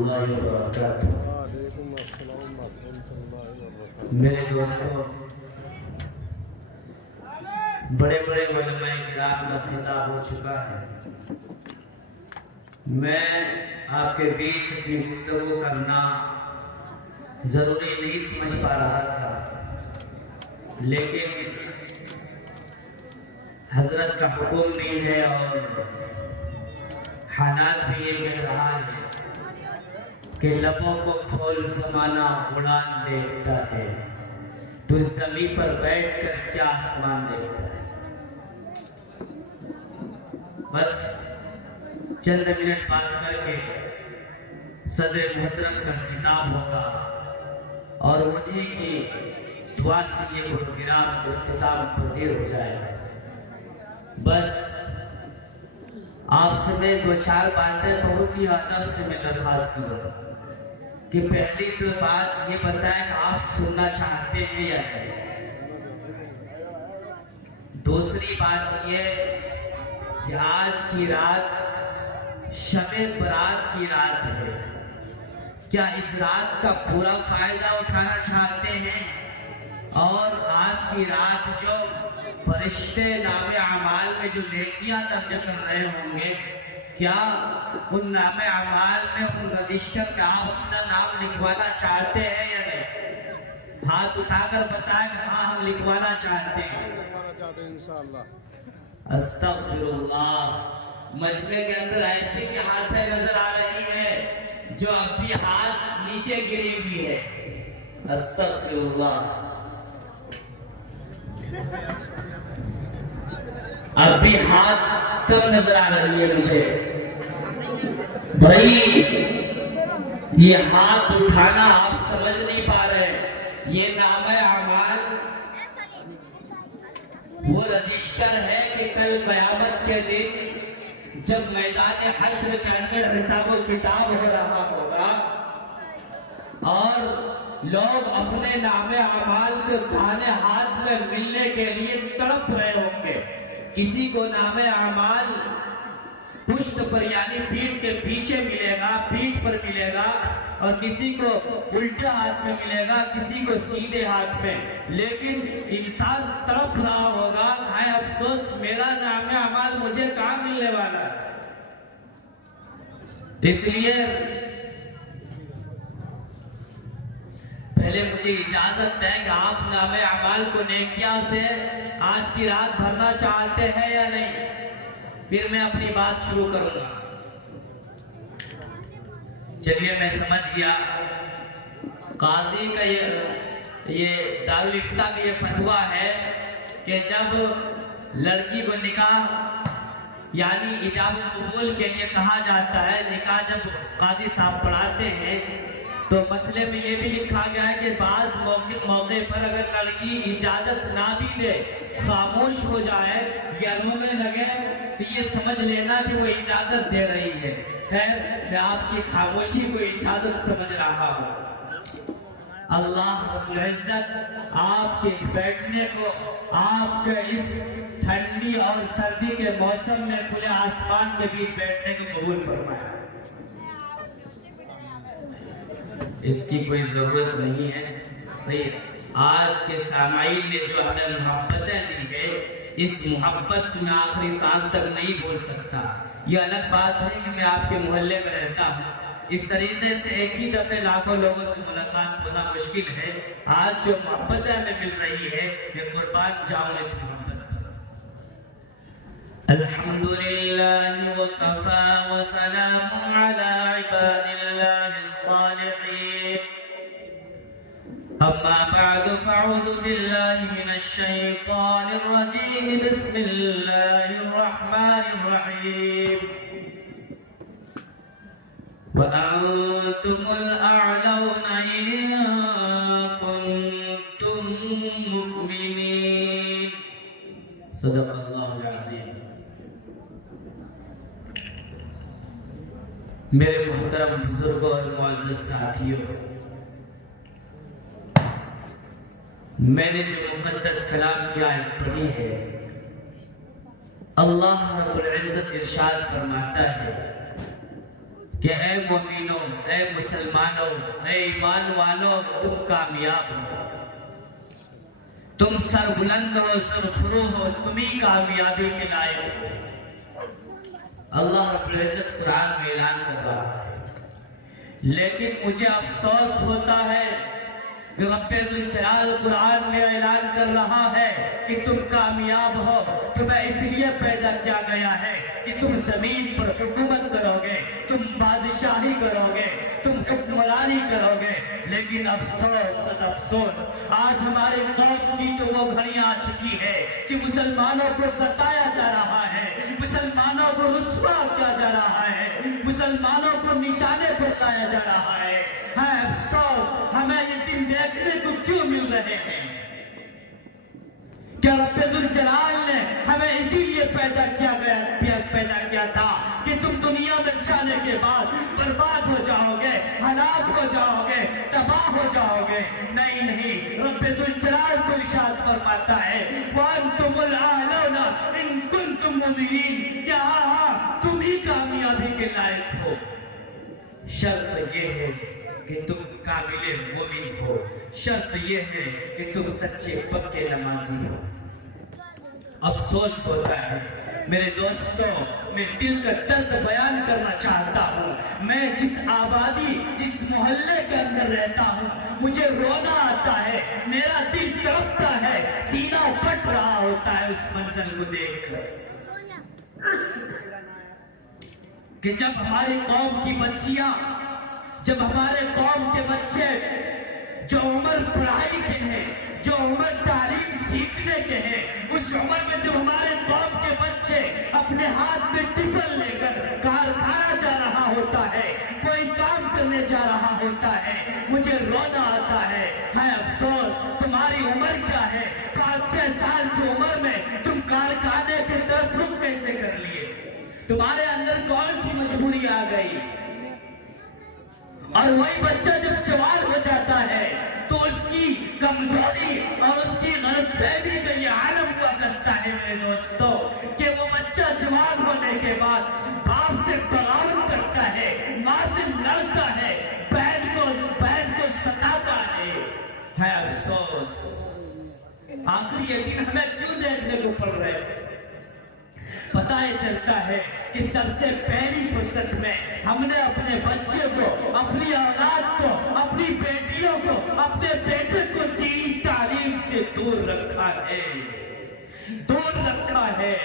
اللہ وبرکاتہ۔ میرے دوستوں، بڑے بڑے علماء کرام کا خطاب ہو چکا ہے، میں آپ کے بیچ اپنی گفتگو کرنا ضروری نہیں سمجھ پا رہا تھا، لیکن حضرت کا حکم بھی ہے اور حالات بھی یہ کہہ رہا ہے کہ لبوں کو کھول زمانہ اڑان دیکھتا ہے، تو اس زمین پر بیٹھ کر کیا آسمان دیکھتا ہے۔ بس چند منٹ بات کر کے صدر محترم کا خطاب ہوگا اور انہی کی دعا سے یہ پروگرام اختتام پذیر ہو جائے گا۔ بس آپ سے میں دو چار باتیں بہت ہی ادب سے میں درخواست کروں گا کہ پہلی تو بات یہ بتائیں کہ آپ سننا چاہتے ہیں یا نہیں۔ دوسری بات یہ کہ آج کی رات شب برات کی رات ہے، کیا اس رات کا پورا فائدہ اٹھانا چاہتے ہیں؟ اور آج کی رات جو فرشتے نام اعمال میں جو نیکیاں درج کر رہے ہوں گے، کیا ان نام اعمال میں ان رجسٹر میں آپ اپنا نام لکھوانا چاہتے ہیں یا نہیں؟ ہاتھ اٹھا کر بتائیں کہ ہاں ہم لکھوانا چاہتے ہیں۔ استغفر اللہ۔ مجمع کے اندر ایسی کی ہاتھیں نظر آ رہی ہے جو اب بھی ہاتھ نیچے گری ہوئی ہے۔ استغفر اللہ۔ اب بھی ہاتھ کم نظر آ رہی ہے مجھے۔ بھائی یہ ہاتھ اٹھانا آپ سمجھ نہیں پا رہے، یہ نام اعمال وہ رجسٹر ہے کہ کل قیامت کے دن جب میدان حشر کے اندر حساب و کتاب ہو رہا ہوگا اور لوگ اپنے نام اعمال کے دانے ہاتھ میں ملنے کے لیے تڑپ رہے ہوں گے۔ کسی کو نام اعمال پشت پر یعنی پیٹھ کے پیچھے ملے گا، پیٹھ پر ملے گا، اور کسی کو الٹا ہاتھ میں ملے گا، کسی کو سیدھے ہاتھ میں، لیکن انسان تڑپ رہا ہوگا، ہائے افسوس میرا نام اعمال مجھے کہاں ملنے والا ہے۔ اس لیے پہلے مجھے اجازت دیں کہ آپ نام اعمال کو نیکیاں سے آج کی رات بھرنا چاہتے ہیں یا نہیں، پھر میں اپنی بات شروع کروں گا۔ چلیے میں سمجھ گیا قاضی کا یہ دارالفتہ کا یہ فتویٰ ہے کہ جب لڑکی کو نکاح یعنی ایجاب و قبول کے لیے کہا جاتا ہے، نکاح جب قاضی صاحب پڑھاتے ہیں تو مسئلے میں یہ بھی لکھا گیا ہے کہ بعض موقع پر اگر لڑکی اجازت نہ بھی دے، خاموش ہو جائے یا رونے لگے تو یہ سمجھ لینا کہ وہ اجازت دے رہی ہے۔ خیر میں آپ کی خاموشی کو اجازت سمجھ رہا ہوں۔ اللہ رب العزت آپ کے اس بیٹھنے کو، آپ کے اس ٹھنڈی اور سردی کے موسم میں کھلے آسمان کے بیچ بیٹھنے کو قبول فرمائے۔ اس کی کوئی ضرورت نہیں ہے۔ آج کے سامعین نے جو ہمیں محبتیں دی ہے، اس محبت کو میں آخری سانس تک نہیں بھول سکتا۔ یہ الگ بات ہے کہ میں آپ کے محلے میں رہتا ہوں، اس طریقے سے ایک ہی دفعہ لاکھوں لوگوں سے ملاقات ہونا مشکل ہے۔ آج جو محبتیں ہمیں مل رہی ہے، میں قربان جاؤں اس محبت پر۔ الحمدللہ وکفا وسلام علی عباد اللہ الصالحین، اما بعد فاعوذ باللہ من الشیطان الرجیم، بسم اللہ الرحمن الرحیم، وَأَنْتُمُ الْأَعْلَوْنَ إِن كُنتُم مُؤْمِنِينَ۔ صدق اللہ العظیم۔ میرے محترم بزرگوں اور معزز ساتھیوں، میں نے جو مقدس کلام کی آیت پڑھی ہے، اللہ رب العزت ارشاد فرماتا ہے کہ اے مومنوں، اے مسلمانوں، اے ایمان والوں، تم کامیاب ہو، تم سر بلند ہو، سر فرو ہو، تم ہی کامیابی کے لائق ہو۔ اللہ رب العزت قرآن میں اعلان کر رہا ہے، لیکن مجھے افسوس ہوتا ہے کہ رب الجلال قرآن میں اعلان کر رہا ہے کہ تم کامیاب ہو، تمہیں اس لیے پیدا کیا گیا ہے کہ تم زمین پر حکومت کرو گے، تم بادشاہی کرو گے، تم حکمرانی کرو گے، لیکن افسوس افسوس آج ہماری قوم کی تو وہ گھڑی آ چکی ہے کہ مسلمانوں کو ستایا جا رہا ہے، مسلمانوں کو رسوا کیا جا رہا ہے، مسلمانوں کو نشانے پر لایا جا رہا ہے۔ افسوس ہمیں یہ دن دیکھنے کو کیوں مل رہے ہیں؟ کیا رب الجلال نے ہمیں اسی لیے پیدا کیا تھا کہ تم دنیا میں جانے کے بعد برباد ہو جاؤ گے، ہلاک ہو جاؤ گے، تباہ ہو جاؤ گے؟ نہیں نہیں، رب الجلال تو ارشاد فرماتا ہے وَأَنْتُمُ الْأَعْلَوْنَ إِن كُنتُم مُؤْمِنِينَ، کہ ہاں تم ہی کامیابی کے لائق ہو، شرط یہ ہے کہ تم کامل مومن ہو، شرط یہ ہے کہ تم سچے پکے نمازی ہو۔ افسوس ہوتا ہے میرے دوستوں، میں دل کا درد بیان کرنا چاہتا ہوں، میں جس آبادی جس محلے کے اندر رہتا ہوں مجھے رونا آتا ہے، میرا دل تڑپتا ہے، سینہ پھٹ رہا ہوتا ہے اس منظر کو دیکھ کر کہ جب ہماری قوم کی بچیاں، جب ہمارے قوم کے بچے جو عمر پڑھائی کے ہیں، جو عمر تعلیم سیکھنے کے ہیں، اس عمر میں جب ہمارے قوم کے بچے اپنے ہاتھ میں ٹپل لے کر کارخانہ جا رہا ہوتا ہے، کوئی کام کرنے جا رہا ہوتا ہے، مجھے رونا آتا ہے۔ افسوس تمہاری عمر کیا ہے؟ 5-6 سال کی عمر میں تم کارخانے کے طرف رخ کیسے کر لیے؟ تمہارے اندر کون سی مجبوری آ گئی؟ اور وہی بچہ جب جوان ہو جاتا ہے تو اس کی کمزوری اور اس کی غلط فہمی کا یہ عالم ہوا کرتا ہے میرے دوستوں، کہ وہ بچہ جوان ہونے کے بعد باپ سے بغاوت کرتا ہے، ماں سے لڑتا ہے، بہن کو ستاتا ہے۔ افسوس آخر یہ دن ہمیں کیوں دیکھنے کو پڑ رہے ہیں؟ پتہ یہ چلتا ہے کہ سب سے پہلی فرصت میں ہم نے اپنے بچے کو، اپنی اولاد کو، اپنی بیٹیوں کو، اپنے بیٹے کو دینی تعلیم سے دور رکھا ہے، دور رکھا ہے۔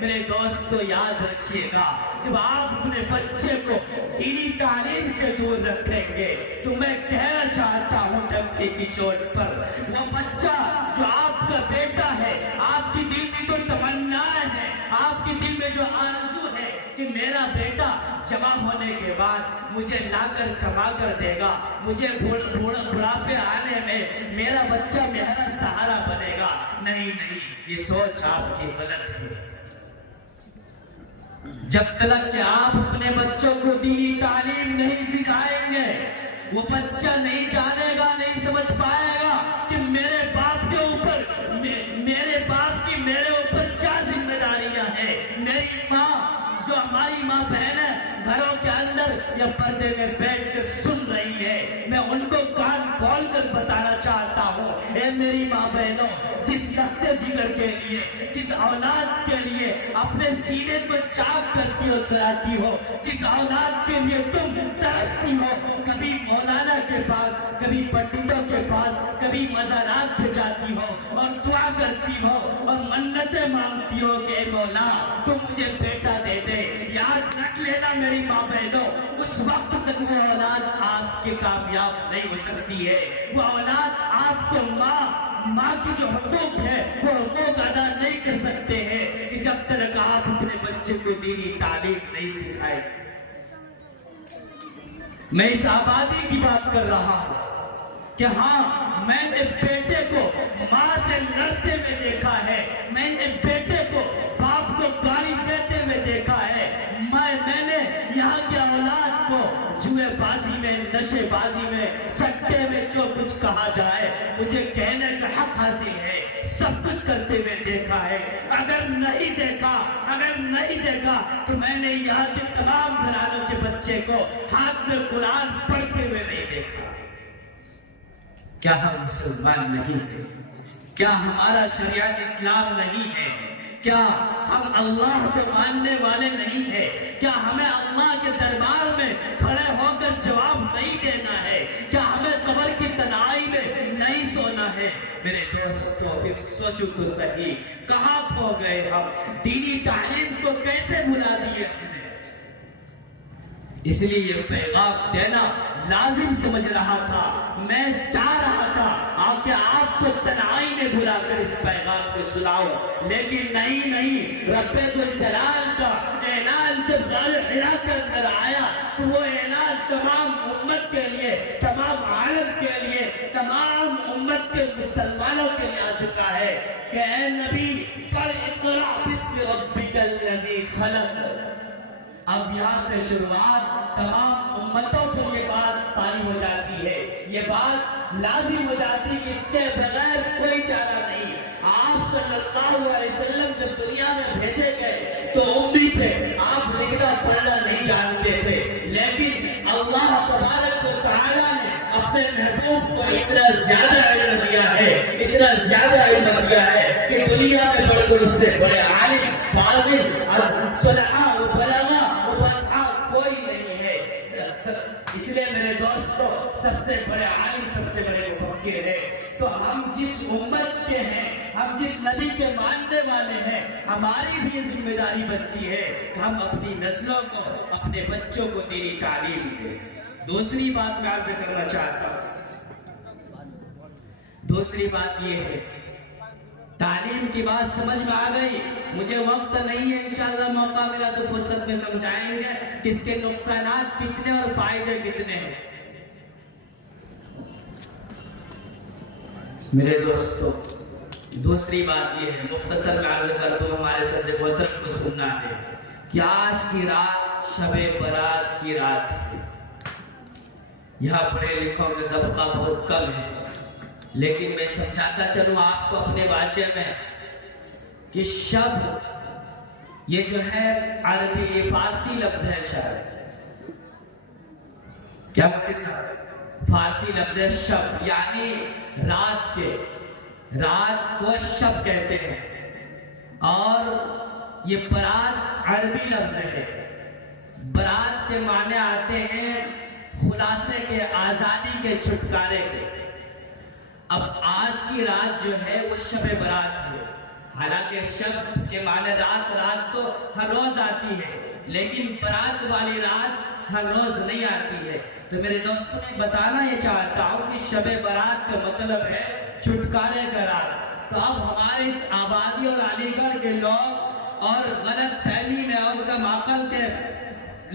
میرے دوستو یاد رکھیے گا، جب آپ اپنے بچے کو دینی تعلیم سے دور رکھیں گے تو میں کہنا چاہتا ہوں ڈنکے کی چوٹ پر، وہ بچہ جو آپ کا بیٹا ہے، آپ کی دل میں تو تمنا ہے، آپ کے دل میں جو آرزو ہے کہ میرا بیٹا جوان ہونے کے بعد مجھے لا کر کما کر دے گا، مجھے بڑھاپے آنے میں میرا بچہ میرا سہارا بنے گا، نہیں نہیں، یہ سوچ آپ کی غلط ہے۔ جب تک کہ آپ اپنے بچوں کو دینی تعلیم نہیں سکھائیں گے، وہ بچہ نہیں جانے گا، نہیں سمجھ پائے گا کہ میرے باپ کے اوپر، میرے باپ کی میرے اوپر کیا ذمہ داریاں ہیں۔ میری ماں، جو ہماری ماں بہن ہے، گھروں کے اندر یا پردے میں بیٹھ کر سن رہی ہے، میں ان کو کان کھول کر بتانا چاہتا ہوں، اے میری ماں بہنوں، جس لخت جگر کے لیے، جس اولاد کے لیے اپنے سینے کو چاک کرتی ہو کراتی ہو، جس اولاد کے لیے تم ترستی ہو، کبھی مولانا کے پاس، کبھی پنڈتوں کے پاس، کبھی مزارات پہ جاتی ہو اور دعا کرتی ہو اور منتیں مانگتی ہو کہ اے مولا تو مجھے بیٹا دے دے، یاد رکھ لینا میری ماں بہنوں، اس وقت تک وہ اولاد آپ کے کامیاب نہیں ہو سکتی ہے۔ وہ اولاد آپ کو ماں کی جو حقوق ہے وہ حقوق ادا نہیں کر سکتے ہیں کہ جب تک آپ اپنے بچے کو دینی تعلیم نہیں سکھائیں۔ میں اس آبادی کی بات کر رہا ہوں کہ ہاں، میں نے بیٹے کو ماں سے لڑتے ہوئے دیکھا ہے، میں نے بیٹے کو باپ کو گالی دیتے ہوئے دیکھا ہے، میں نے یہاں کی اولاد کو جوئے بازی میں میں، نشے بازی میں، سٹے میں جو کچھ کہا جائے، مجھے کہنے کا حق حاصل ہے، سب کچھ کرتے ہوئے دیکھا ہے۔ اگر نہیں دیکھا تو میں نے یہاں کے تمام گھرانوں کے بچے کو ہاتھ میں قرآن پڑھتے ہوئے نہیں دیکھا۔ کیا ہم مسلمان نہیں ہیں؟ کیا ہمارا شریعت اسلام نہیں ہے؟ کیا ہم اللہ کو ماننے والے نہیں ہیں؟ کیا ہمیں اللہ کے دربار میں کھڑے ہو کر جواب نہیں دینا ہے؟ کیا ہمیں قبر کی تنہائی میں نہیں سونا ہے؟ میرے دوستو پھر سوچو تو صحیح، کہاں کھو گئے ہم؟ دینی تعلیم کو کیسے بھلا دیے ہم نے؟ اس لیے یہ پیغام دینا لازم سمجھ رہا تھا، میں چاہ رہا تھا کہ آپ کو تنہائی میں بلا کر اس پیغام کو سناؤ، لیکن نہیں، رب الجلال کا اعلان جب غار حرا کے اندر آیا تو وہ اعلان تمام امت کے لیے، تمام عالم کے لیے، تمام امت کے مسلمانوں کے لیے آ چکا ہے کہ اے نبی پڑھ اقرأ بسم ربک الذی خلق۔ اب یہاں سے شروعات تمام امتوں پر یہ بات طاری ہو جاتی ہے، یہ بات لازم ہو جاتی ہے کہ اس کے بغیر کوئی چارہ نہیں۔ آپ صلی اللہ علیہ وسلم جب دنیا میں بھیجے گئے تو امی تھے، آپ لکھنا پڑھنا نہیں جانتے تھے، لیکن اللہ تبارک و تعالیٰ نے اپنے محبوب کو اتنا زیادہ علم دیا ہے کہ دنیا میں بڑھ کر اس سے بڑے عالم، فاضل، صلحاء و بلغا و فصحاء کوئی نہیں ہے۔ اس لیے میرے دوستو سب سے بڑے عالم، سب سے بڑے مفکر ہے۔ تو ہم جس امت کے ہیں، ہم جس نبی کے ماننے والے ہیں، ہماری بھی ذمہ داری بنتی ہے کہ ہم اپنی نسلوں کو، اپنے بچوں کو دینی تعلیم دیں۔ دوسری بات میں عرض کرنا چاہتا ہوں، دوسری بات یہ ہے، تعلیم کی بات سمجھ میں آ گئی، مجھے وقت نہیں ہے، انشاءاللہ موقع ملا تو فرصت میں سمجھائیں گے کہ اس کے نقصانات کتنے اور فائدے کتنے ہیں۔ میرے دوستو دوسری بات یہ ہے، مختصر میں عرض کر دوں، ہمارے صدر محترم کو سننا ہے کہ آج کی رات شب برات کی رات ہے۔ یہاں پڑھے لکھوں کا طبقہ بہت کم ہے، لیکن میں سمجھاتا چلوں آپ کو اپنے بھاشے میں کہ شب یہ جو ہے عربی فارسی لفظ ہے، شاید کیا مفتی صاحب، فارسی لفظ ہے شب، یعنی رات کو شب کہتے ہیں، اور یہ برات عربی لفظ ہے۔ برات کے معنی آتے ہیں خلاصے کے، آزادی کے، چھٹکارے کے۔ اب آج کی رات جو ہے وہ شب برات ہے، حالانکہ شب کے معنی رات تو ہر روز آتی ہے، لیکن برات والی رات ہر روز نہیں آتی ہے۔ تو میرے دوستوں میں بتانا یہ چاہتا ہوں کہ شب برات کا مطلب ہے چھٹکارے کا رات۔ تو اب ہمارے اس آبادی اور علی گڑھ کے لوگ اور غلط فہمی میں اور کم عقل کے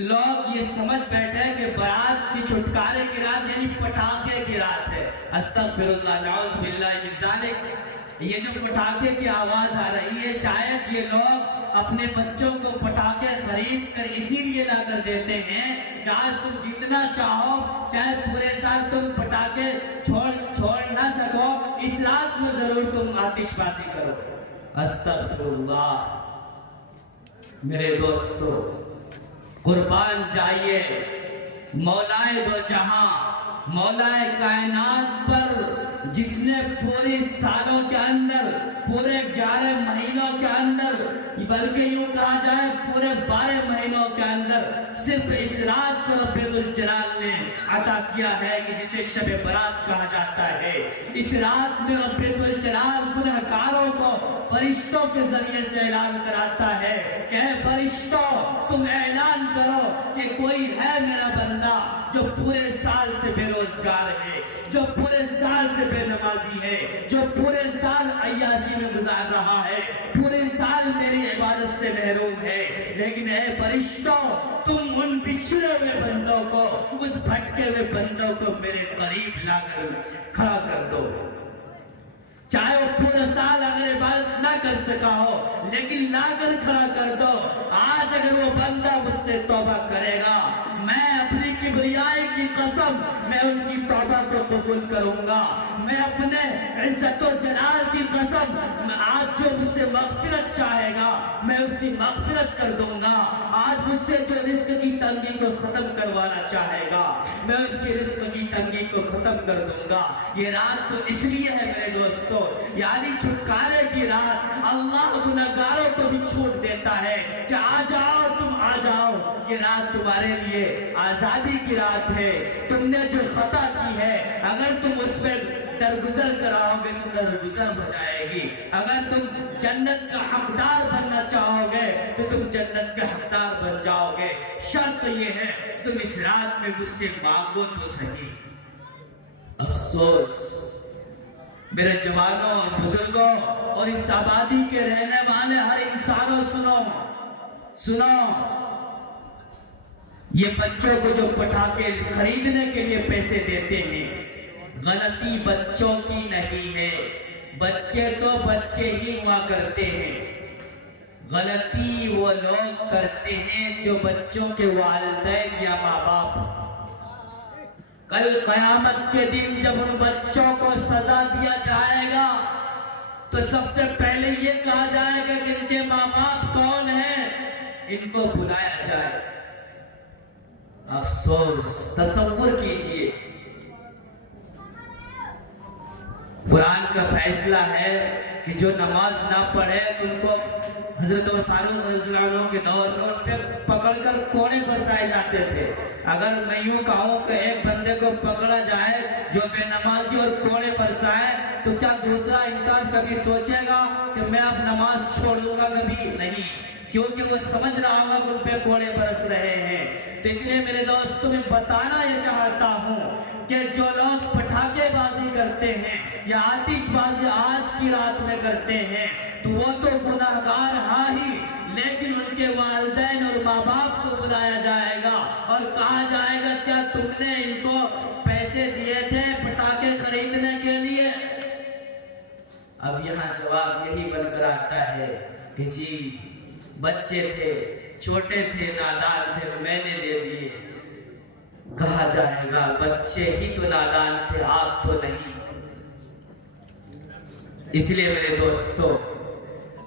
لوگ یہ سمجھ بیٹھے کہ برات کی چھٹکارے کی رات یعنی پٹاخے کی رات ہے۔ استغفر اللہ، نعوذ باللہ من ذالک۔ یہ جو پٹاخے کی آواز آ رہی ہے، شاید یہ لوگ اپنے بچوں کو پٹاخے خرید کر اسی لیے لا کر دیتے ہیں کہ آج تم جتنا چاہو، چاہے پورے سال تم پٹاخے چھوڑ نہ سکو، اس رات میں ضرور تم آتش بازی کرو۔ استغفر اللہ۔ میرے دوستو قربان جائیے مولائے دو جہاں، مولائے کائنات پر، جس نے پورے سالوں کے اندر، پورے 11 مہینوں کے اندر، بلکہ یوں کہا جائے پورے 12 مہینوں کے اندر صرف اس رات کو رب الجلال نے عطا کیا ہے کہ جسے شب برات کہا جاتا ہے۔ اس رات میں رب الجلال گنہگاروں کو فرشتوں کے ذریعے سے اعلان کراتا ہے کہ اے فرشتوں تم اعلان کرو کہ کوئی ہے میرا بندہ جو پورے سال سے بے روزگار ہے، جو پورے سال سے بے نمازی ہے، جو پورے سال عیاشی میں گزار رہا ہے، پورے سال میری عبادت سے محروم ہے، لیکن اے فرشتوں تم ان بچھڑے ہوئے بندوں کو، اس بھٹکے ہوئے بندوں کو میرے قریب لا کر کھڑا کر دو۔ چاہے وہ پورا سال اگر عبادت نہ کر سکا ہو لیکن لا کر کھڑا کر دو. آج اگر وہ بندہ مجھ سے توبہ کرے گا میں اپنی کبریائی کی قسم میں ان کی توبہ کو قبول کروں گا. میں اپنے عزت و جلال کی قسم آج جو مجھ سے مغفرت چاہے گا میں اس کی مغفرت کر دوں گا. آج مجھ سے جو رزق کی تنگی کو ختم کروانا چاہے گا میں اس کی رزق کی تنگی کو ختم کر دوں گا. یہ رات تو اس لیے ہے میرے دوستو یعنی چھٹکارے کی رات. اللہ گنہگاروں کو بھی چھوٹ دیتا ہے کہ آ جاؤ تم آ جاؤ. یہ رات تمہارے لیے آزادی کی رات ہے. تم نے جو خطا کی ہے اگر تم اس پہ درگزر کراؤ گے تو درگزر ہو جائے گی. اگر تم جنت کا حقدار بننا چاہو گے تو تم جنت کے حقدار بن جاؤ گے. شرط یہ ہے تم اس رات میں مجھ سے مانگو تو صحیح. افسوس میرے جوانوں اور بزرگوں اور اس آبادی کے رہنے والے ہر انسانوں سنو یہ بچوں کو جو پٹاخے خریدنے کے لیے پیسے دیتے ہیں غلطی بچوں کی نہیں ہے. بچے تو بچے ہی ہوا کرتے ہیں. غلطی وہ لوگ کرتے ہیں جو بچوں کے والدین یا ماں باپ. کل قیامت کے دن جب ان بچوں کو سزا دیا جائے گا تو سب سے پہلے یہ کہا جائے گا کہ ان کے ماں باپ کون ہیں ان کو بلایا جائے. افسوس تصور کیجئے قرآن کا فیصلہ ہے کہ جو نماز نہ پڑھے تو ان کو حضرت عمر فاروق رضی اللہ عنہ کے دور میں ان پہ پکڑ کر کوڑے برسائے جاتے تھے. اگر میں یوں کہوں کہ ایک بندے کو پکڑا جائے جو بے نمازی اور کوڑے برسائے تو کیا دوسرا انسان کبھی سوچے گا کہ میں اب نماز چھوڑ دوں گا؟ کبھی نہیں، کیونکہ وہ سمجھ رہا ہوگا کہ ان پہ کوڑے برس رہے ہیں. تو اس لیے میرے دوستوں میں بتانا یہ چاہتا ہوں کہ جو لوگ پٹاخے بازی کرتے ہیں یا آتش بازی آج کی رات میں کرتے ہیں تو وہ تو گناہگار ہی، لیکن ان کے والدین اور ماں باپ کو بلایا جائے گا اور کہا جائے گا کیا تم نے ان کو پیسے دیے تھے پٹاخے خریدنے کے لیے؟ اب یہاں جواب یہی بن کر آتا ہے کہ جی بچے تھے، چھوٹے تھے، نادان تھے، میں نے دے دیے. کہا جائے گا بچے ہی تو نادان تھے، آپ تو نہیں. اس لیے میرے دوستو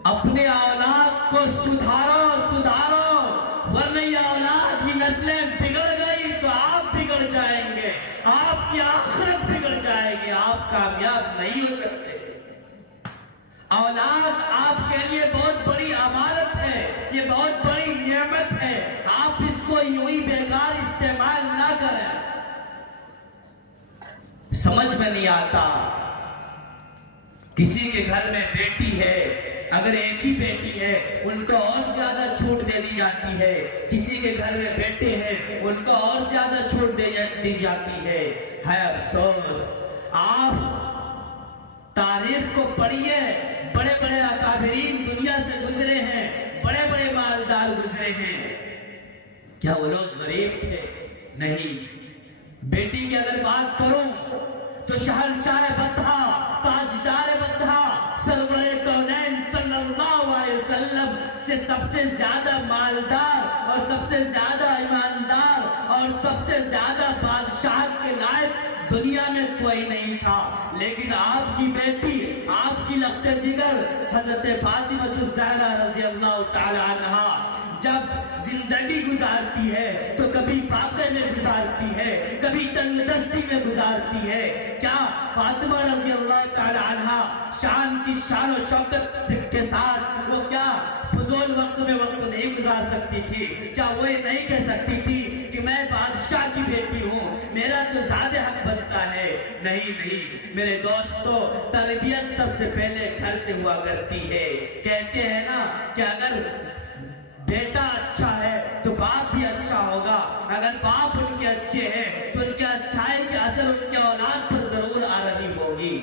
اپنے اولاد کو سدھارو ورنہ یہ اولاد کی نسلیں بگڑ گئی تو آپ بگڑ جائیں گے، آپ کی آخرت بگڑ جائے گی، آپ کامیاب نہیں ہو سکتے. اولاد آپ کے لیے بہت بڑی امانت ہے، یہ بہت بڑی نعمت ہے. آپ اس کو یوں ہی بیکار استعمال نہ کریں. سمجھ میں نہیں آتا کسی کے گھر میں بیٹی ہے، اگر ایک ہی بیٹی ہے ان کو اور زیادہ چھوٹ دے دی جاتی ہے. کسی کے گھر میں بیٹے ہیں ان کو اور زیادہ چھوٹ دی جاتی ہے. افسوس آپ تاریخ کو پڑھیے، بڑے بڑے اکابرین دنیا سے گزرے ہیں، بڑے بڑے مالدار گزرے ہیں. کیا وہ لوگ غریب تھے؟ نہیں. بیٹی کی اگر بات کروں تو شہنشاہ بدھا، تاجدار بدھا، سرور کونین صلی اللہ علیہ وسلم سے سب سے زیادہ مالدار اور سب سے زیادہ ایماندار اور سب سے زیادہ بادشاہ کے لائق دنیا میں کوئی نہیں تھا. لیکن آپ کی بیٹی، آپ کی لخت جگر حضرت فاطمہ الزہرا رضی اللہ تعالی عنہا جب زندگی گزارتی ہے تو کبھی فاقے میں گزارتی ہے، کبھی تنگ دستی میں گزارتی ہے. کیا فاطمہ رضی اللہ تعالی عنہا شان و شوکت کے ساتھ وہ کیا فضول وقت میں وقت نہیں گزار سکتی تھی؟ کیا وہ یہ نہیں کہہ سکتی تھی کہ میں بادشاہ کی بیٹی ہوں، میرا تو زیادہ حق بنتا ہے؟ نہیں میرے دوستو، تربیت سب سے پہلے گھر سے ہوا کرتی ہے. کہتے ہیں نا کہ اگر بیٹا اچھا ہے تو باپ بھی اچھا ہوگا، اگر باپ ان کے اچھے ہیں تو ان کے اچھائی کے اثر ان کے اولاد پر ضرور آ رہی ہوگی.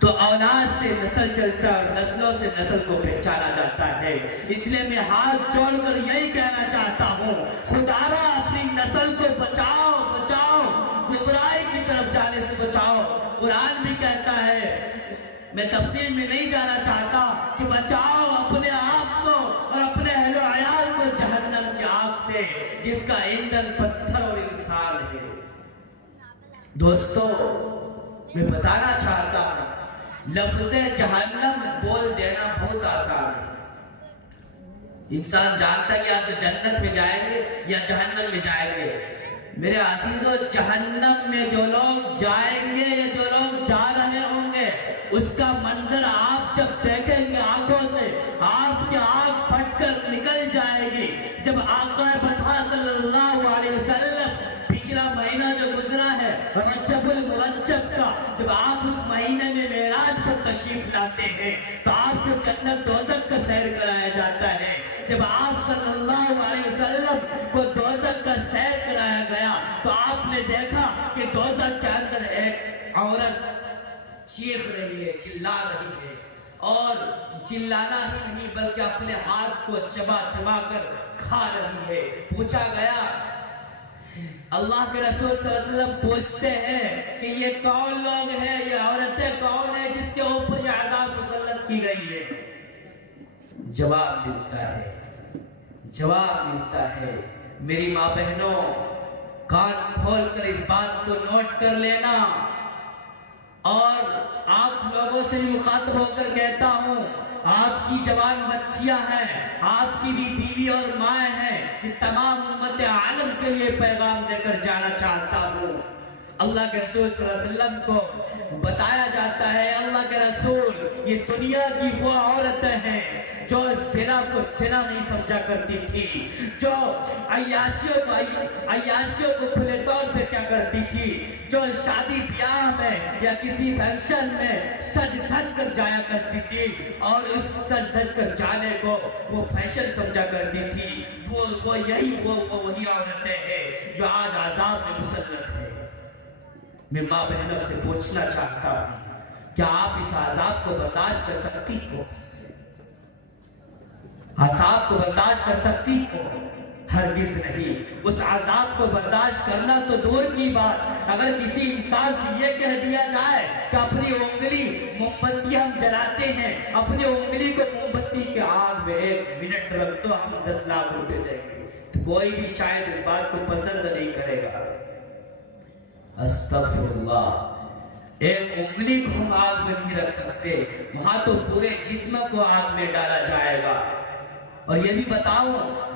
تو اولاد سے نسل چلتا ہے اور نسلوں سے نسل کو پہچانا جاتا ہے. اس لیے میں ہاتھ جوڑ کر یہی کہنا چاہتا ہوں، خدا را اپنی نسل کو بچاؤ، گمراہی کی طرف جانے سے بچاؤ. قرآن بھی کہتا ہے، میں تفصیل میں نہیں جانا چاہتا، کہ بچاؤ اپنے آپ کو اور اپنے اہل و عیال کو جہنم کی آگ سے جس کا ایندھن پتھر اور انسان ہے۔ دوستو میں بتانا چاہتا ہوں، لفظ جہنم بول دینا بہت آسان ہے۔ انسان جانتا ہے کہ یا تو جنت میں جائیں گے یا جہنم میں جائیں گے۔ میرے عزیزو، جہنم میں جو لوگ جائیں گے یا جو لوگ جا رہے ہوں گے، اس کا منظر آپ جب دیکھیں گے آنکھوں سے، آپ کی آنکھ پھٹ کر نکل جائے گی۔ جب آقا بطحہ صلی اللہ علیہ وسلم پچھلا مہینہ جو گزرا ہے رجب المرجب کا، جب آپ اس مہینے میں معراج پر تشریف لاتے ہیں تو آپ کو جنت دوزخ کا سیر کرایا جاتا ہے۔ جب آپ صلی اللہ علیہ وسلم کو دوزخ کا سیر کرایا گیا تو آپ نے دیکھا کہ دوزخ کے اندر ایک عورت چیخ رہی ہے، چلا رہی ہے، اور چلانا ہی نہیں بلکہ اپنے ہاتھ کو چبا چبا کر کھا رہی ہے۔ پوچھا گیا، اللہ کے رسول صلی اللہ علیہ وسلم پوچھتے ہیں کہ یہ کون لوگ ہیں، یہ عورتیں کون ہیں جس کے اوپر یہ عذاب مسلط کی گئی ہے؟ جواب ملتا ہے میری ماں بہنوں، کان کھول کر اس بات کو نوٹ کر لینا، اور آپ لوگوں سے بھی مخاطب ہو کر کہتا ہوں، آپ کی جوان بچیاں ہیں، آپ کی بھی بیوی اور ماں ہیں، یہ تمام امت عالم کے لیے پیغام دے کر جانا چاہتا ہوں۔ اللہ کے رسول صلی اللہ علیہ وسلم کو بتایا جاتا ہے، اللہ کے رسول، یہ دنیا کی وہ عورتیں ہیں جو زنا کو زنا نہیں سمجھا کرتی تھی، جو عیاشیوں کو کھلے طور پہ کیا کرتی تھی، جو شادی بیاہ میں یا کسی فنکشن میں سج دھج کر جایا کرتی تھی اور اس سج دھج کر جانے کو وہ فیشن سمجھا کرتی تھی، وہی عورتیں ہیں جو آج عذاب میں مسلط ہیں۔ میں ماں بہنوں سے پوچھنا چاہتا ہوں، کیا آپ اس عذاب کو برداشت کر سکتی ہو؟ عذاب کو برداشت کر سکتی ہو؟ ہرگز نہیں۔ اس عذاب کو برداشت کرنا تو دور کی بات، اگر کسی انسان سے یہ کہہ دیا جائے کہ اپنی انگلی موم بتی ہم جلاتے ہیں، اپنی انگلی کو موم بتی کے آگ میں 1 منٹ رکھ دو، ہم 10 لاکھ روپے دیں گے، تو کوئی بھی شاید اس بات کو پسند نہیں کرے گا۔ استغفر اللہ، ایک انگلی کو ہم آگ میں نہیں رکھ سکتے، وہاں تو پورے جسم کو آگ میں ڈالا جائے گا۔ اور یہ بھی بتاؤ،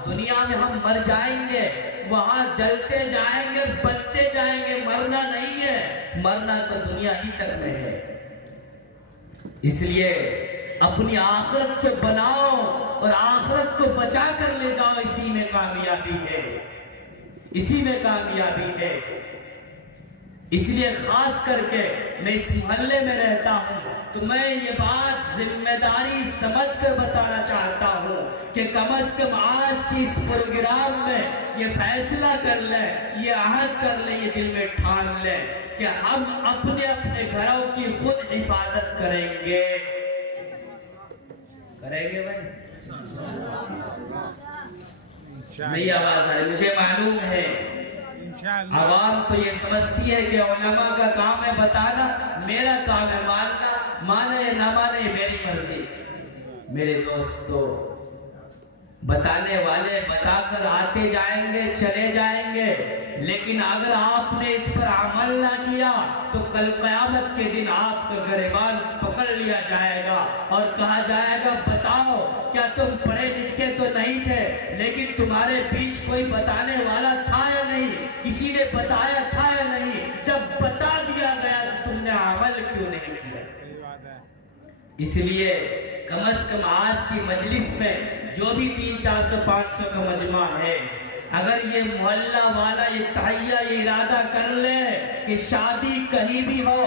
دنیا میں ہم مر جائیں گے، وہاں جلتے جائیں گے، بنتے جائیں گے، مرنا نہیں ہے، مرنا تو دنیا ہی تک میں ہے۔ اس لیے اپنی آخرت کو بناؤ اور آخرت کو بچا کر لے جاؤ، اسی میں کامیابی ہے، اسی میں کامیابی ہے۔ اس لیے خاص کر کے میں اس محلے میں رہتا ہوں تو میں یہ بات ذمہ داری سمجھ کر بتانا چاہتا ہوں کہ کم از کم آج کی اس پروگرام میں یہ فیصلہ کر لیں، یہ عہد کر لیں، یہ دل میں ٹھان لیں کہ ہم اپنے اپنے گھروں کی خود حفاظت کریں گے۔ کریں گے بھائی؟ نہیں آواز آ رہی، مجھے معلوم ہے عوام تو یہ سمجھتی ہے کہ علماء کا کام ہے بتانا، میرا کام ہے ماننا، مانے یا نہ مانے یہ میری مرضی۔ میرے دوستو، بتانے والے بتا کر آتے جائیں گے، چلے جائیں گے، لیکن اگر آپ نے اس پر عمل نہ کیا تو کل قیامت کے دن آپ کا گریبان پکڑ لیا جائے گا اور کہا جائے گا، بتاؤ کیا تم پڑھے لکھے تو نہیں تھے لیکن تمہارے بیچ کوئی بتانے والا تھا یا نہیں، کسی نے بتایا تھا یا نہیں، جب بتا دیا گیا تو تم نے عمل کیوں نہیں کیا؟ اس لیے کم از کم آج کی مجلس میں جو بھی 300 400 500 کا مجمع ہے، اگر یہ محلہ والا یہ تحیہ یہ ارادہ کر لے کہ شادی کہیں بھی ہو،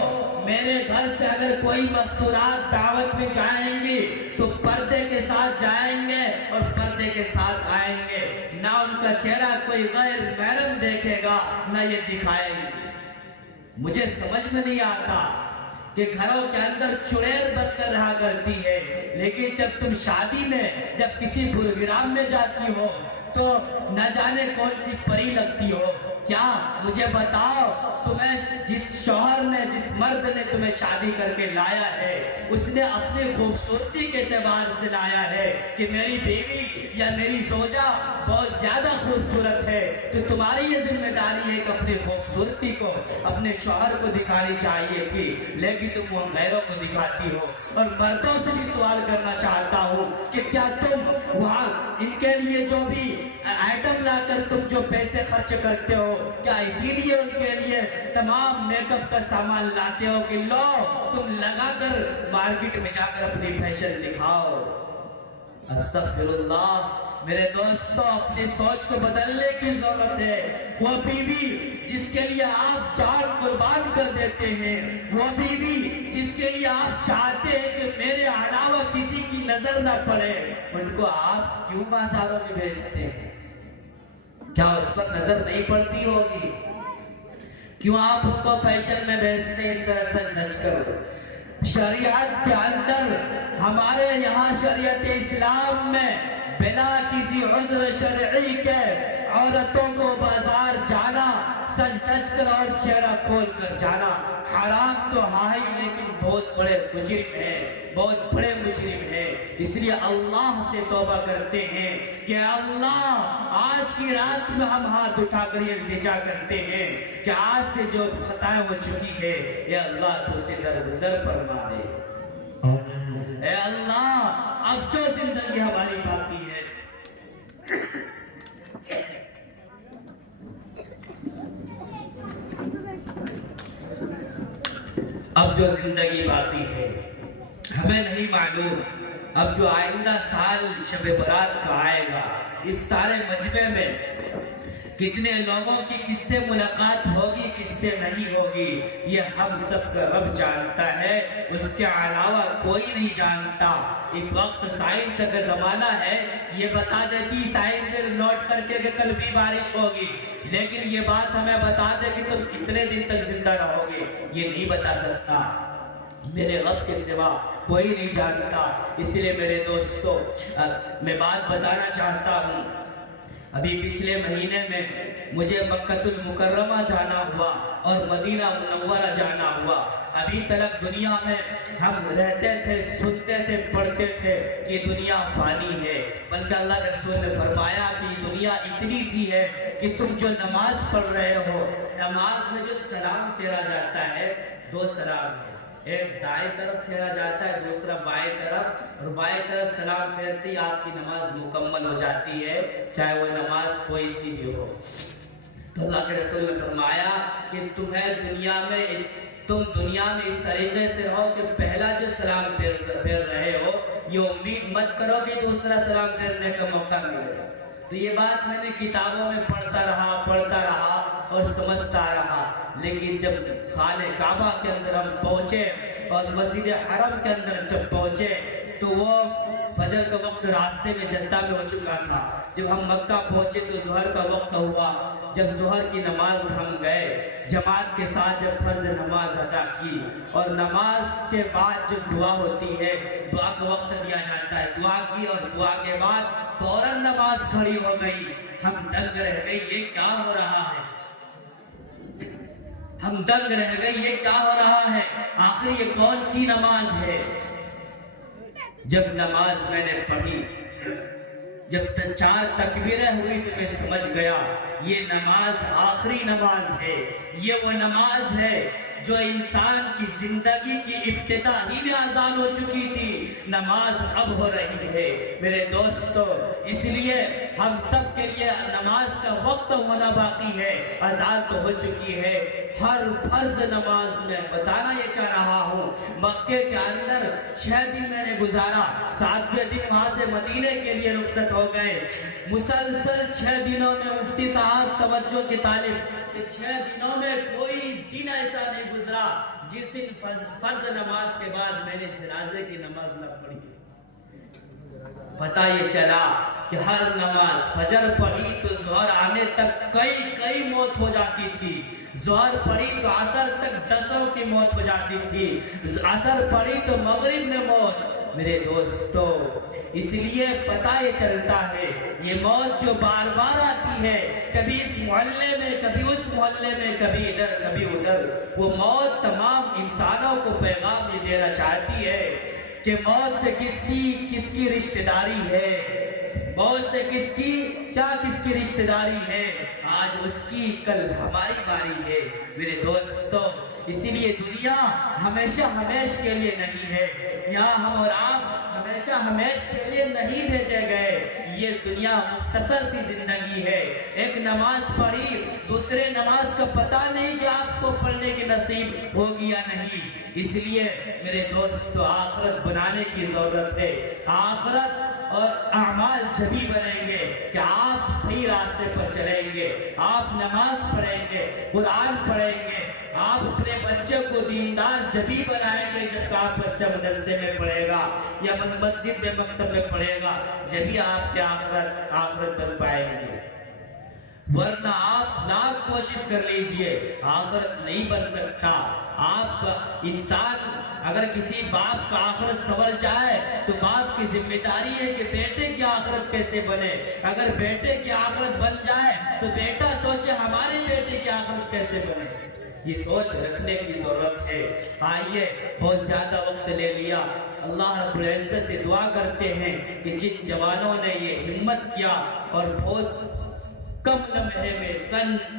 میرے گھر سے اگر کوئی مستورات دعوت میں جائیں گی تو پردے کے ساتھ جائیں گے اور پردے کے ساتھ آئیں گے، نہ ان کا چہرہ کوئی غیر محرم دیکھے گا نہ یہ دکھائیں گے۔ مجھے سمجھ میں نہیں آتا کہ گھروں کے اندر چڑیل بن کر رہا کرتی ہے، لیکن جب تم شادی میں جب کسی پروگرام میں جاتی ہو تو نہ جانے کون سی پری لگتی ہو، کیا مجھے بتاؤ، تمہیں جس شوہر نے، جس مرد نے تمہیں شادی کر کے لایا ہے، اس نے اپنی خوبصورتی کے اعتبار سے لایا ہے کہ میری بیوی یا میری زوجہ بہت زیادہ خوبصورت ہے، تو تمہاری یہ ذمہ داری ہے کہ اپنی خوبصورتی کو اپنے شوہر کو دکھانی چاہیے تھی، لیکن تم وہ غیروں کو دکھاتی ہو۔ اور مردوں سے بھی سوال کرنا چاہتا ہوں کہ کیا تم وہاں ان کے لیے جو بھی آئٹم لا کر تم جو پیسے خرچ کرتے ہو، کیا اسی لیے ان کے لیے تمام میک اپ کا سامان لاتے ہو کہ لو تم لگا کر مارکیٹ میں جا کر اپنی فیشن دکھاؤ؟ استغفر اللہ۔ میرے دوستو، اپنی سوچ کو بدلنے کی ضرورت ہے۔ وہ بیوی جس کے لیے آپ جان قربان کر دیتے ہیں، وہ بیوی جس کے لیے آپ چاہتے ہیں کہ میرے علاوہ کسی کی نظر نہ پڑے، ان کو آپ کیوں بازاروں میں بیچتے ہیں؟ کیا اس پر نظر نہیں پڑتی ہوگی؟ کیوں آپ ان کو فیشن میں بیچتے ہیں اس طرح سے دھج کر؟ شریعت کے اندر، ہمارے یہاں شریعت اسلام میں بلا کسی عذر شرعی کے عورتوں کو بازار جانا، سج دھج کر اور چہرہ کھول کر جانا حرام تو ہے، لیکن بہت بڑے مجرم ہیں، بہت بڑے مجرم ہیں۔ اس لیے اللہ سے توبہ کرتے ہیں کہ اللہ آج کی رات میں ہم ہاتھ اٹھا کر یہ التجا کرتے ہیں کہ آج سے جو خطائیں ہو چکی ہے، اے اللہ تو اسے درگزر فرما دے۔ اے اللہ اب جو زندگی ہماری باقی ہے، اب جو زندگی باقی ہے ہمیں نہیں معلوم، اب جو آئندہ سال شب برات کا آئے گا، اس سارے مجمع میں کتنے لوگوں کی کس سے ملاقات ہوگی، کس سے نہیں ہوگی، یہ ہم سب کا رب جانتا ہے، اس کے علاوہ کوئی نہیں جانتا۔ اس وقت سائنس کا زمانہ ہے، یہ بتا دیتی سائنس نوٹ کر کے کہ کل بھی بارش ہوگی، لیکن یہ بات ہمیں بتا دے کہ تم کتنے دن تک زندہ رہو گے، یہ نہیں بتا سکتا۔ میرے رب کے سوا کوئی نہیں جانتا۔ اس لیے میرے دوستو، میں بات بتانا چاہتا ہوں، ابھی پچھلے مہینے میں مجھے مکہ المکرمہ جانا ہوا اور مدینہ منورہ جانا ہوا۔ ابھی تک دنیا میں ہم رہتے تھے، سنتے تھے، پڑھتے تھے کہ دنیا فانی ہے، بلکہ اللہ کے رسول نے فرمایا کہ دنیا اتنی سی ہے کہ تم جو نماز پڑھ رہے ہو، نماز میں جو سلام پھیرا جاتا ہے، دو سلام ہے، ایک دائیں طرف پھیرا جاتا ہے، دوسرا بائیں طرف، اور بائیں طرف سلام پھیرتے ہی آپ کی نماز مکمل ہو جاتی ہے، چاہے وہ نماز کوئی سی بھی ہو۔ تو اللہ کے رسول نے فرمایا کہ تم دنیا میں اس طریقے سے رہو کہ پہلا جو سلام پھیر رہے ہو، یہ امید مت کرو کہ دوسرا سلام پھیرنے کا موقع ملے۔ تو یہ بات میں نے کتابوں میں پڑھتا رہا اور سمجھتا رہا، لیکن جب خانہ کعبہ کے اندر ہم پہنچے اور مسجد حرم کے اندر جب پہنچے تو وہ فجر کا وقت راستے میں جدہ میں ہو چکا تھا۔ جب ہم مکہ پہنچے تو ظہر کا وقت ہوا۔ جب ظہر کی نماز ہم گئے جماعت کے ساتھ، جب فرض نماز ادا کی اور نماز کے بعد جو دعا ہوتی ہے، دعا کا وقت دیا جاتا ہے، دعا کی اور دعا کے بعد فوراً نماز کھڑی ہو گئی۔ ہم دنگ رہ گئی، یہ کیا ہو رہا ہے؟ ہم دنگ رہ گئی، یہ کیا ہو رہا ہے؟ آخر یہ کون سی نماز ہے؟ جب نماز میں نے پڑھی، جب 4 تکبیریں ہوئی تو میں سمجھ گیا یہ نماز آخری نماز ہے۔ یہ وہ نماز ہے جو انسان کی زندگی کی ابتدا ہی میں اذان ہو چکی تھی، نماز اب ہو رہی ہے۔ میرے دوستو، اس لیے ہم سب کے لیے نماز کا وقت ہونا باقی ہے، اذان تو ہو چکی ہے۔ ہر فرض نماز میں بتانا یہ چاہ رہا ہوں، مکے کے اندر 6 دن میں نے گزارا، 7ویں دن وہاں سے مدینے کے لیے رخصت ہو گئے۔ مسلسل 6 دنوں میں مفتی صاحب توجہ کی طالب کہ 6 دنوں میں کوئی دن ایسا نہیں گزرا جس دن فرض نماز کے بعد میں نے جنازے کی نماز نہ پڑھی۔ پتہ یہ چلا کہ ہر نماز، فجر پڑھی تو ظہر آنے تک کئی موت ہو جاتی تھی، ظہر پڑھی تو عصر تک 10 کی موت ہو جاتی تھی، عصر پڑھی تو مغرب میں موت، میرے دوستو، اس لیے پتہ یہ چلتا ہے یہ موت جو بار بار آتی ہے، کبھی اس محلے میں، کبھی اس محلے میں، کبھی ادھر کبھی ادھر، وہ موت تمام انسانوں کو پیغام یہ دینا چاہتی ہے کہ موت سے کس کی رشتہ داری ہے، موت سے کس کی رشتہ داری ہے، آج اس کی کل ہماری باری ہے میرے دوستو۔ اسی لیے دنیا ہمیشہ ہمیش کے لیے نہیں ہے، یہاں ہم اور آپ ہمیشہ ہمیش کے لیے نہیں بھیجے گئے، یہ دنیا مختصر سی زندگی ہے، ایک نماز پڑھی، دوسرے نماز کا پتہ نہیں کہ آپ کو پڑھنے کی نصیب ہوگی یا نہیں، اس لیے میرے دوستو آخرت بنانے کی ضرورت ہے۔ آخرت اور اعمال جبھی بنیں گے کہ آپ صحیح راستے پر چلیں گے، آپ نماز پڑھیں گے، قرآن پڑھیں گے، آپ اپنے بچے کو دیندار جبھی بنائیں گے جب کہ آپ بچہ مدرسے میں پڑھے گا یا مسجد میں مکتب میں پڑھے گا، جبھی آپ کے آخرت بن پائیں گے، ورنہ آپ لاکھ کوشش کر لیجئے آخرت نہیں بن سکتا۔ آپ کا انسان اگر کسی باپ کا آخرت سنور جائے تو باپ کی ذمہ داری ہے کہ بیٹے کی آخرت کیسے بنے، اگر بیٹے کی آخرت بن جائے تو بیٹا سوچے ہمارے بیٹے کی آخرت کیسے بنے، یہ سوچ رکھنے کی ضرورت ہے۔ آئیے، بہت زیادہ وقت لے لیا، اللہ رب العزت سے دعا کرتے ہیں کہ جن جوانوں نے یہ ہمت کیا اور بہت کم لمحے میں،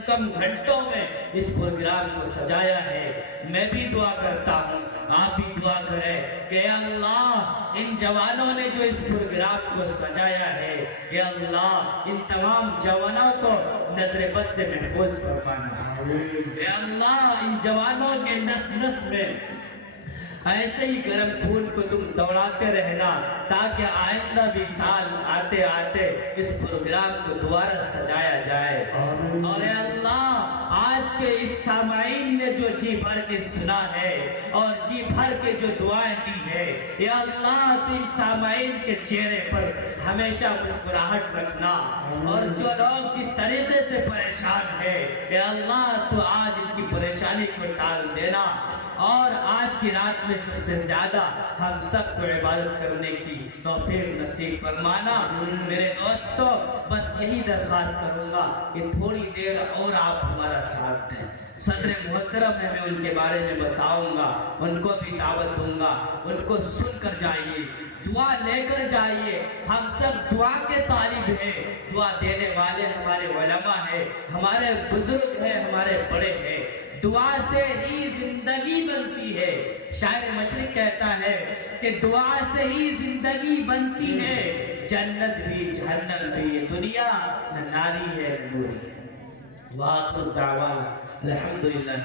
کم گھنٹوں میں اس پروگرام کو سجایا ہے، میں بھی دعا کرتا ہوں، آپ بھی دعا کریں کہ اے اللہ ان جوانوں نے جو اس پروگرام کو سجایا ہے، اے اللہ ان تمام جوانوں کو نظر بد سے محفوظ فرمانا، اے اللہ ان جوانوں کے نس نس میں ایسے ہی گرم خون کو تم دوڑاتے رہنا تاکہ آئندہ بھی سال آتے آتے اس پروگرام کو دوبارہ سجایا جائے۔ اور اے اللہ آج کے اس سامعین نے جو جی بھر کے سنا ہے اور جی بھر کے جو دعائیں دی ہے، اے اللہ تو ان سامعین کے چہرے پر ہمیشہ مسکراہٹ رکھنا، اور جو لوگ جس طریقے سے پریشان ہے اے اللہ تو آج ان کی پریشانی کو ٹال دینا، اور آج کی رات میں سب سے زیادہ ہم سب کو عبادت کرنے کی توفیق نصیب فرمانا۔ میرے دوستو بس یہی درخواست کروں گا کہ تھوڑی دیر اور آپ ہمارا ساتھ دیں، صدر محترم ہے، میں ان کے بارے میں بتاؤں گا، ان کو بھی دعوت دوں گا، ان کو سن کر جائیے، دعا لے کر جائیے، ہم سب دعا کے طالب ہیں، دعا دینے والے ہمارے علماء ہیں، ہمارے بزرگ ہیں، ہمارے بڑے ہیں، دعا سے ہی زندگی بنتی ہے، شاعر مشرق کہتا ہے کہ دعا سے ہی زندگی بنتی ہے، جنت بھی جہنم بھی، یہ دنیا نہ ناری ہے نہ نوری ہے۔ وآخر دعوانا الحمدللہ۔